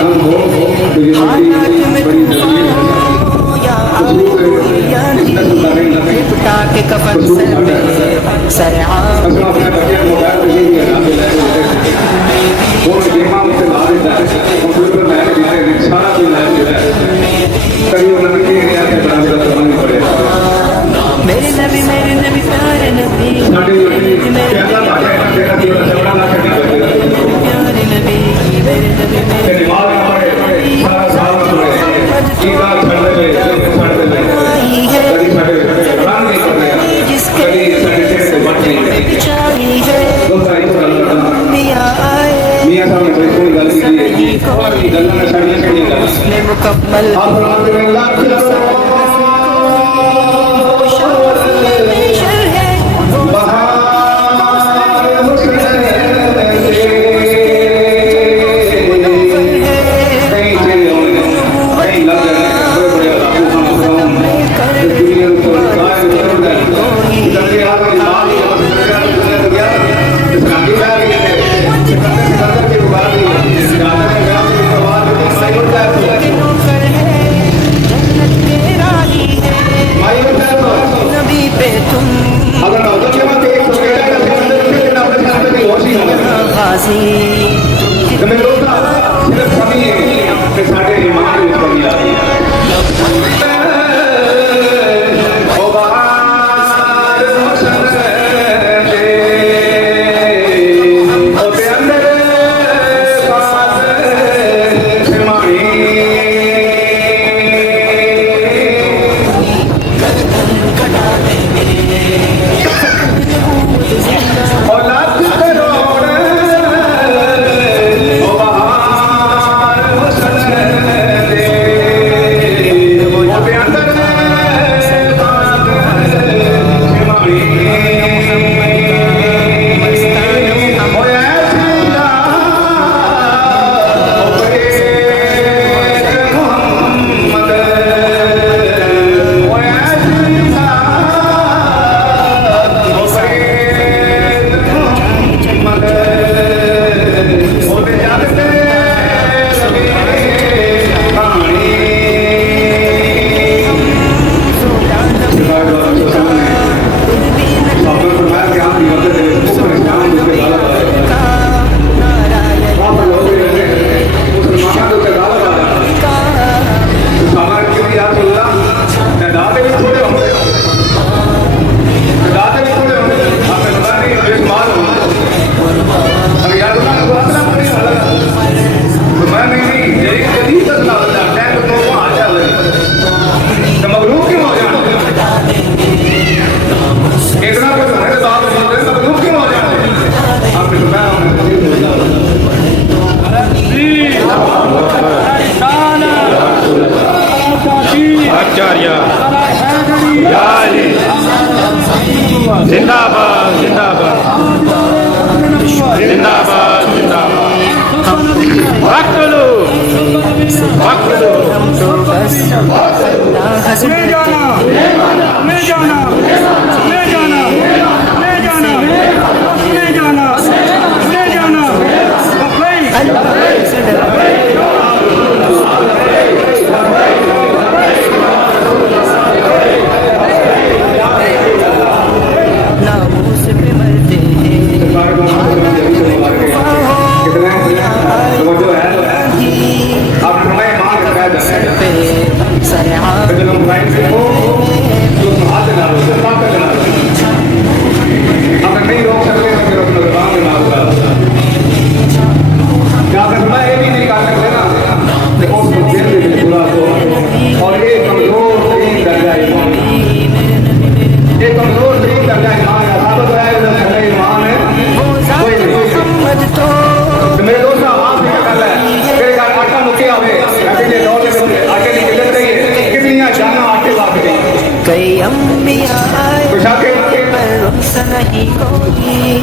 حالات میں طوفان ہو یا آندھی یا لپٹا کے کفن سر پہ سر عام میرے نبی پیارے نبی جس کے بچائی ہے میں مکمل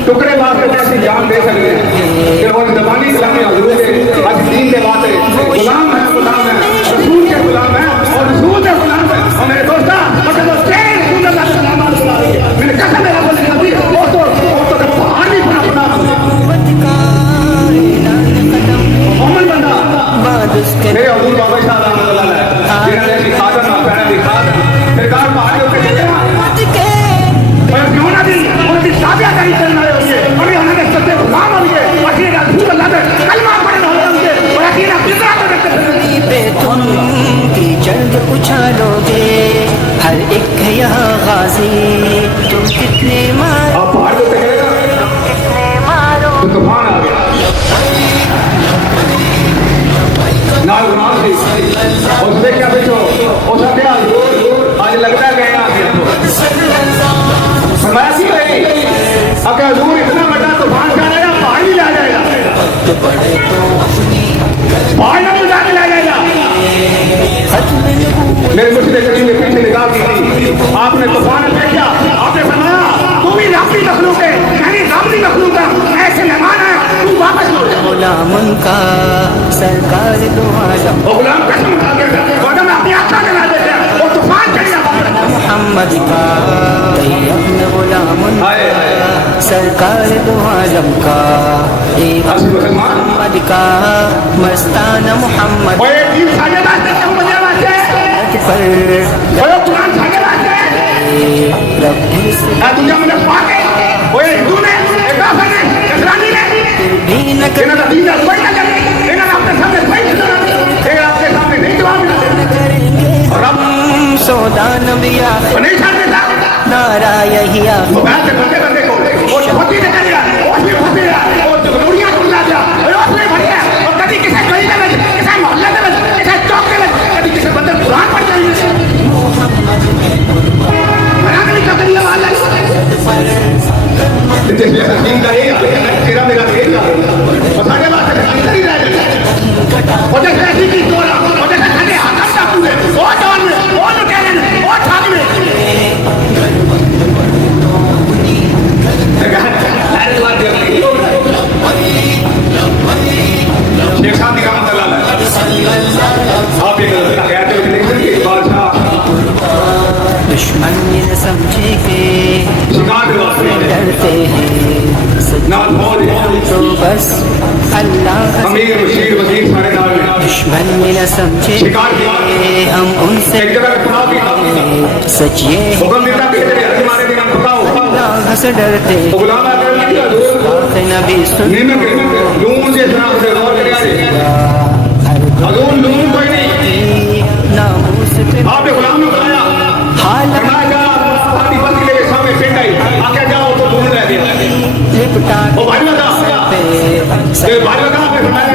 ٹکڑے بات کرنے سے جان دے سکتے ہیں کہ وہ زبانی اسلامی حضور کے آج دین کے بات ہے غلام ہے رسول کے غلام ہے اور رسول کے غلام ہے اور میرے دوستہ مطلب وہ تیرے رسول اللہ کے نام بلا رہی ہے میں نے قسم میرا بولے نبی وہ تو پہاڑ نہیں بنا محمد بندہ میرے حضور بابا شاہ رحمۃ اللہ علیہ جنہوں نے دکھا دیا نہ پہنا دکھا دیا سرکار پہاڑیوں پہ چلے اور کیوں نہ دی ان کی تابعہ داری کرنا ہے ہوئے ابھی ہمیں نے سچے غلام ہوئے وسیع کا رسول اللہ پہ کلمہ پڑھنا ہوئے اور یقین فطرہ کو دیکھتے پہ تم کی جلد اچھالو گے ہر ایک ہے یہاں غازی تم کتنے مارو آپ پہاڑ کو چلے گا تو طوفان آ گیا نال گناہ تھی اس سے کیا بچو اس سے کیا آج لگتا ہے کہنا آ گیا فرمایا سی بھائی اگر حضور اتنا بڑا طوفان کا رہے گا پہاڑ بھی لا جائے گا پہاڑ نہ بھی جانے لے جائے گا میرے مسئلے کریم نے پیچھے نگاہ کی تھی آپ نے طوفان دیکھا آپ نے فرمایا تو بھی ربی مخلوق ہے یعنی ربی مخلوق ہے ایسے مہمان ہے تو واپس لوٹ جا غلام ان کا سرکار دو عالم وہ غلام قسم کھا کے ورنہ میں اپنی آنکھیں جلا دیتے ہیں وہ طوفان چڑھ گیا محمد کا طیب غلام ان کا سرکار دو عالم کا ایک محمد کا مستانہ محمد وہ ایک دین ساجے بات ہے مجھے بات ہے پر وہ قرآن ساجے بات ہے رب دنیا میں پاک ہے وہ ہندو نے ایک آفر نے اسرانی نے بھی نہ انہوں نے دین ہے کوئی نہ کرے انہوں نے اپنے سامنے کوئی نہیں آپ کے سامنے نہیں جواب کریں گے ہم سودا نبی وہ نہیں چھاڑ دیتا نارا یہی وہ بات کرتے بندے کو وہ چھوٹی نے کر لیا وہ بھی پھنس گیا وہ جمہوریہ کو لا دیا وہ بھی بھر گیا اور کبھی کسی گلی میں کسی محلے میں کسی چوک میں کبھی کسی بندے قرآن پڑھ جائیں بنا نہیں کر دیا والا دین کا یہ تیرا میرا دین کا مساجے بات ہے وہ جیسے ایسی کی توڑا وہ جیسے کھڑے ہاتھ ڈاکو ہے وہ ڈال میں وہ لٹیرے میں وہ ٹھاک میں شیخ صاحب کی رحمت اللہ علیہ آپ ایک حیات میں دیکھیں کہ بادشاہ دشمن یہ سمجھے کہ شکار کے واسطے ڈرتے ہیں نال موج تو بس اللہ امیر مشیر وزیر سارے نال میں دشمن یہ سمجھے شکار کے واسطے کہ ہم ان سے ایک جگہ پڑھا بھی تھا سچ یہ حکم دیتا کہ ہر ہمارے دن ہم پتاؤ اللہ سے ڈرتے وہ غلام آ کر لیا کہ نبی سن نیمک لون سے اسلام سے غور کریا ہے حضور لون کوئی نہیں ناموس پہ آپ نے غلام نے بتایا حالت فرمایا جا پارٹی بندی لے کے سامنے پنڈ آئی آ کے جاؤ تو لون رہ گیا لپٹا وہ بھائی بتا کہ بھائی بتا آپ نے فرمایا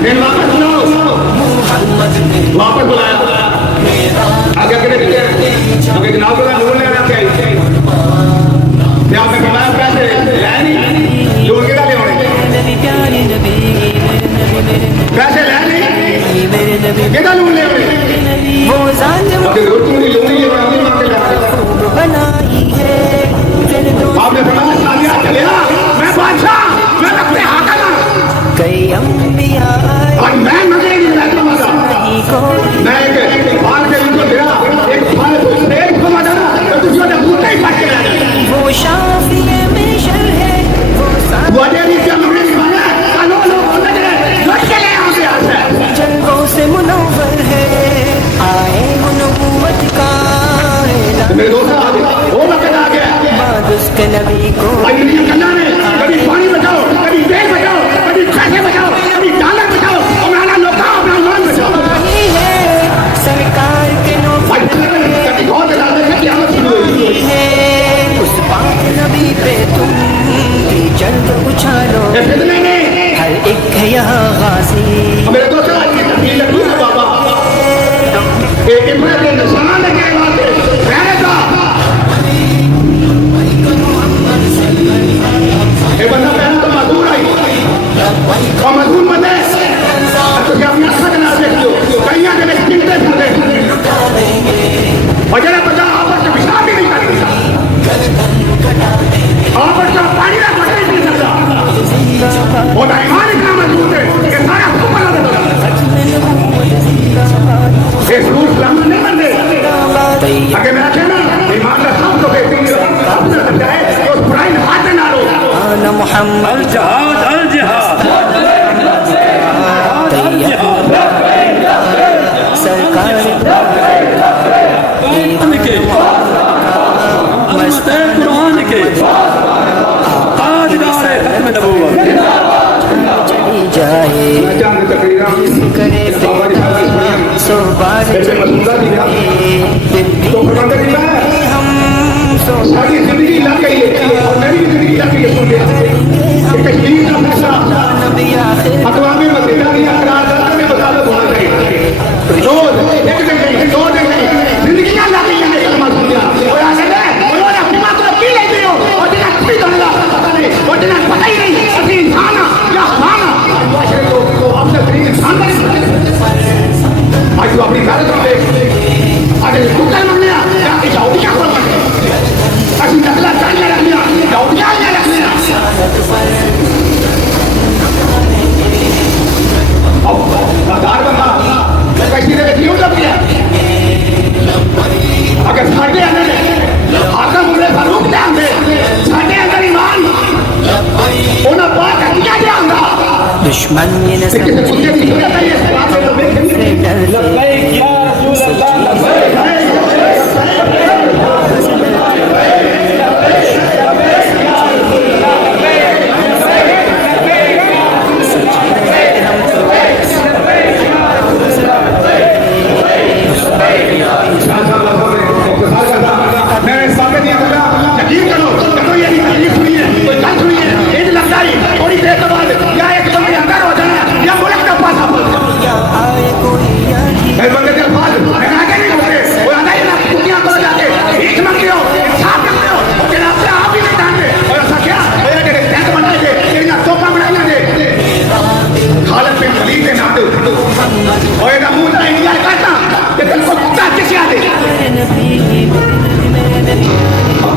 پھر واپس بلاؤ واپس بلایا آگے کرے آگے جناب کا لون لینا کیا ہے آپ نے فرمایا پیسے لے نہیں لون کے لے ہونے پیارے نبی پیسے لے نہیں کہتا لون لے ہونے وہ ظالم اگر روٹی نہیں لونی ہے وہ مانگ کے لے بنائی ہے پھر دو آپ نے فرمایا سادیہ چلے میں بادشاہ میں اپنے حاکم کئی انبیاء آئے اور میں مجھے نہیں رہتا مزہ نہیں کوئی میں ایک بار کے ان کو دیا ایک بار ایک کو مزہ تو تجھے نے بوٹے ہی پاٹ کے رہ جائے وہ شافی مشر ہے وہ وہ اجیری کیا مجھے نہیں مانا کانوں لوگ ہونے دے لوٹ کے لے آؤں سے آج سے جنگوں سے منور ہے آئے نبوت کا میرے دوست آگے وہ وقت آ گیا بعد اس کے نبی کو بھائی یہ کرنا ہے کبھی پانی بچاؤ کبھی تیل بچاؤ کبھی پیسے بچاؤ کبھی ڈالر بچاؤ اور اپنا لوکا اپنا لون بچاؤ یہ ہے سرکار کے بھائی کبھی بہت زیادہ ہے قیامت شروع ہوئی ہے اس پاک نبی پہ تم کی جلد اچھالو یہ فتنے نے ہر ایک ہے یہاں غازی میرے دوست آج کی تبدیل ہے پورا بابا ایک عبرت کے نشان کے بعد رہنے کا یہ بندہ پہلے تو مزدور آئی اور مزدور بندے تو کیا اپنی اچھا کے نام دیکھ لو کہیں آگے میں کنٹے پھر دے اور جنہیں بندہ آپس سے پیشاب بھی نہیں کر سکتا آپس کا پانی نہ پڑے نہیں سکتا وہ ایمان اتنا مضبوط ہے کہ سارا حکم بنا دیتا یہ سرور سلامت نہیں بندے اگر میں کہنا ایمان کا سب تو بہترین اپنا سکتا ہے تو اس برائی ہاتھ نہ لو محمد الجہاد الجہاد میں چاند تقریرا کرے بابا جی صاحب نے سنیا سو بار جیسے مسودہ دیا تو فرماتے ہیں کہ ہم سو ساری زندگی لگ گئی ہے اور میری زندگی لگ گئی ہے سن لیا کہ کشمیر کا فیصلہ نبی آخر اقوام متحدہ کی قرارداد میں مطابق ہونا چاہیے روز ایک دن نہیں دو دن نہیں زندگیاں لگ گئی ہیں کلمہ سن لیا اور آ گئے انہوں نے اپنی ماں کو پی لیتے ہو اور جنہیں کوئی دنگا پتہ نہیں اور جنہیں پتہ ہی نہیں اسی انسان یا خانہ معاشرے کو آپ سے ترین انسان آج تو اپنی غلط ہو گئی اگر کتل منگنے یا یہودیاں کو منگنے اسی نسلہ چاہیے رکھنے یہودیاں نہیں رکھنے دار بندہ کسی نے کیوں جب کیا اگر ساڑھے اندر حاکم عمر فاروق جان دے ساڑھے اندر ایمان انہاں پاک ہتیا جان دا دشمن یہ نہ کسی کتے کی صورت ہے یہ سواب ہے تو سمجھے ڈر لبیک یا رسول اللہ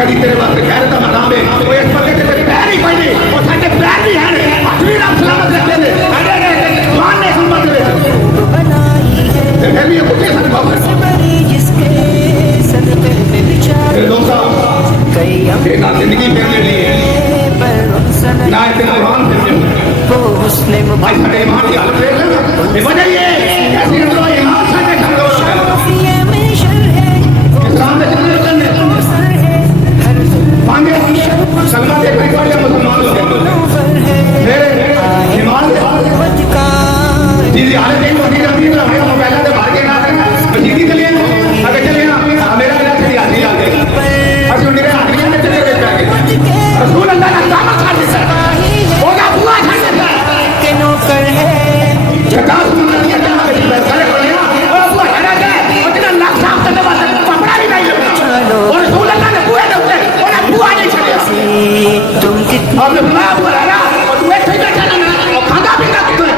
کبھی تیرے واسطے خیر کا مقام ہے وہ اس وقت تیرے پیر ہی کوئی نہیں اور سارے پیر بھی ہیں اپنی رب سلامت رکھتے ہیں اگر مان نے سمجھ لے پھر بھی یہ کچھ ایسا نہیں میرے دوست صاحب کہ نہ زندگی پھر لے لیے نہ اتنا قرآن پھر لے بھائی سارے ایمان کی حالت دیکھ لیں یہ وجہ یہ کیسی اندروں ایمان سارے کھڑے ہو رہے ہیں اسلام نے جتنے کرنے مانگے سلمان کے بڑی بڑی مسلمان ہوتے میرے ایمان جی حالت ایک وزیر امیر ہمیں موبائلہ سے باہر کے نہ کریں مسیدی چلے اگر چلے میرا علاق سے آدھی آ گئی اور جو میرے آدھیاں میں چلے گئے جائے رسول اللہ کا دامت کھا دیتا ہے ہوگا بوا کھا دیتا ہے کہ نوکر ہے چکاس منیا جہاں پہ کرے پڑے اور بوا ہرا جائے اور جنہا لاکھ صاحب کرنے والا کپڑا بھی نہیں لگتا اور رسول اللہ نے بوئے دے انہیں بوا نہیں چلے تم کتنی اور میں بلا بوا رہا اور تو ایک سیدہ چلنا اور کھانا بھی نہ کتنے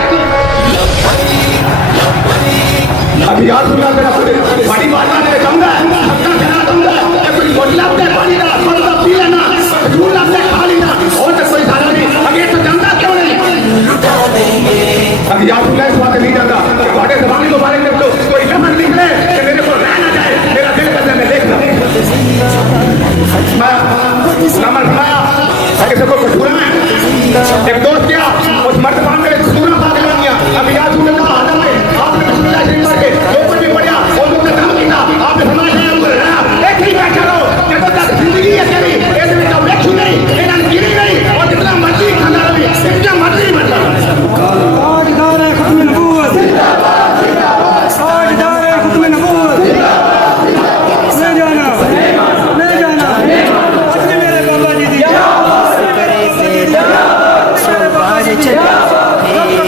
ابھی یاد سنا میرا بڑی بات آنے جاؤں گا سبتا چلا دوں گا کوئی بوٹلا اپنے پانی کا پڑتا پی لینا جھول اپنے کھا لینا اور تو کوئی سارا نہیں ابھی تو جانتا کیوں نہیں ابھی یاد سنا اس بات نہیں جاتا بڑے زمانے کو بارے میں تو کوئی نمر نکلے کہ میرے کو رہ نہ جائے میرا دل کرنے میں دیکھ میں نمر سنایا کہ سب کو کچھوڑا ہے ایک دوست کیا اس مرتبہ میں کچھوڑا پاک لیا گیا ابھی یاد سنا کا آدم ہے آپ نے بسم اللہ شریف کے اوپر بھی پڑھیا اور اس نے کام کیا آپ نے فرمایا ہے اوپر رہا ایک ہی بیٹھا رہو جب تک زندگی ہے تیری ایسے میں تو ویکھو نہیں اینا گیری نہیں اور جتنا مرضی کھانا رہی اتنا مرضی مرتا تاجدار ختم نبوت تاجدار ختم نبوت لے جانا لے جانا اپنے میرے بابا جی دی کرے پیدا سو بار چلا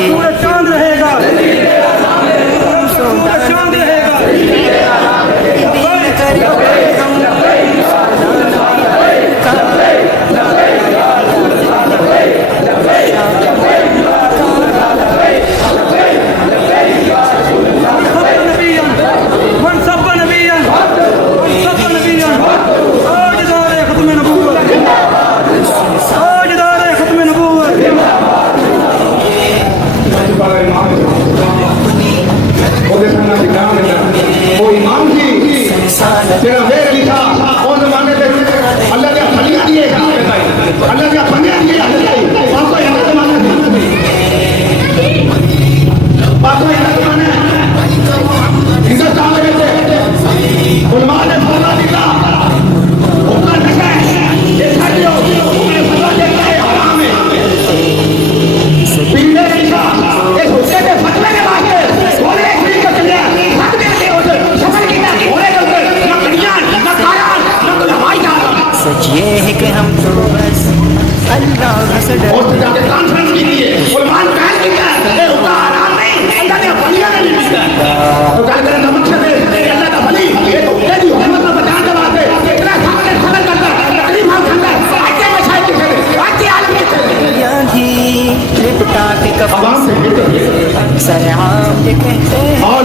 پورا چاند رہے گا پورا چاند رہے گا وہ امام تھی تیرا ویر علی تھا اور زمانے سے اللہ کے فلیاں دیے اللہ کے فلیاں دیے آپ کو یہاں زمانہ آپ کو یہاں زمانہ ہندوستان میں رہتے علماء نے فرما دیا اس کا نشہ ہے یہ ساتھیوں انہیں فرما دیتا ہے حرام ہے پیلے علی تھا ایک کہ ہم تو بس اللہ سے اور ڈرتے جا کے کانفرنس کی لیے علماء کہہ کے کیا اے ہوتا آرام نہیں اللہ نے ولیاں نے نہیں ملتا تو کل کرے نمک سے دے اللہ کا ولی یہ تو تیری حکومت میں بچان کے واسطے اتنا سامنے خبر کرتا ہے تکلیف ہم کھاتا ہے آج کے مشاہد کے چلے آج کے عالم کے چلے بھی لپٹا کے عوام سے کفن سر عام یہ کہتے ہیں اور